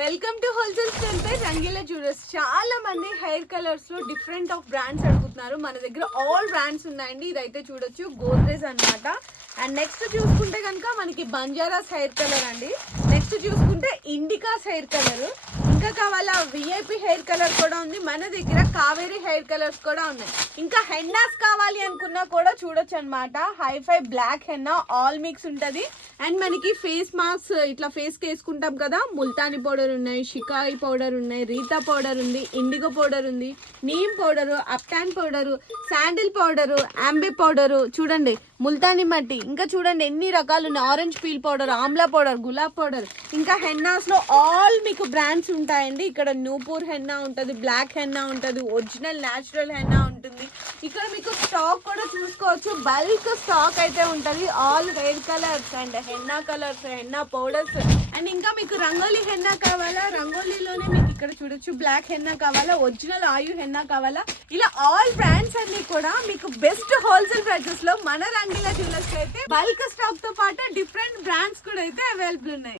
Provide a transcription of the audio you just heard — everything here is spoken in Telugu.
Welcome to wholesale centre Rangeela jewellers. చాలా మంది హెయిర్ కలర్స్ లో డిఫరెంట్ ఆఫ్ బ్రాండ్స్ అడుగుతున్నారు. మన దగ్గర ఆల్ బ్రాండ్స్ ఉన్నాయండి. ఇదైతే చూడొచ్చు గోద్రేజ్ అన్నమాట. అండ్ నెక్స్ట్ చూసుకుంటే కనుక మనకి బంజారాస్ హెయిర్ కలర్ అండి. నెక్స్ట్ చూసుకుంటే ఇండికాస్ హెయిర్ కలర్, ఇంకా కావాలా విఐపి హెయిర్ కలర్ కూడా ఉంది. మన దగ్గర కావేరీ హెయిర్ కలర్స్ కూడా ఉన్నాయి. ఇంకా హెన్నాస్ కావాలి అనుకున్నా కూడా చూడొచ్చు అనమాట. Hifi black henna all mix ఉంటుంది. అండ్ మనకి ఫేస్ మాస్క్ ఇట్లా ఫేస్ కి వేసుకుంటాం కదా, ముల్తాని పౌడర్ ఉన్నాయి, షికాయి పౌడర్ ఉన్నాయి, రీతా పౌడర్ ఉంది, ఇండిగో పౌడర్ ఉంది, neem powder, ubtan powder, sandal powder, అంబే పౌడరు, చూడండి ముల్తాని మట్టి, ఇంకా చూడండి ఎన్ని రకాలు ఉన్నాయి. Orange peel powder, amla powder, gulab powder, ఇంకా హెన్నాస్ లో ఆల్ మీకు బ్రాండ్స్ ఉంటాయండి. ఇక్కడ నూపూర్ హెన్నా ఉంటుంది, బ్లాక్ హెన్నా ఉంటుంది, ఒరిజినల్ న్యాచురల్ హెన్నా ఉంటుంది. ఇక్కడ మీకు స్టాక్ కూడా చూసుకోవచ్చు, బల్క్ స్టాక్ అయితే ఉంటుంది. All hair colours and henna colours, henna powders. And ఇంకా మీకు రంగోలీ హెన్నా కావాలా, రంగోలీలోనే మీకు ఇక్కడ చూడొచ్చు బ్లాక్ హెన్నా కావాలా, ఒరిజినల్ ఆయు హెన్నా కావాలా, ఇలా ఆల్ బ్రాండ్స్ అన్ని కూడా మీకు బెస్ట్ హోల్సేల్ ప్రైసెస్ లో మన రంగీలా జ్యువెలర్స్ అయితే బల్క్ స్టాక్ తో పాటు డిఫరెంట్ బ్రాండ్స్ కూడా అయితే అవైలబుల్ ఉన్నాయి.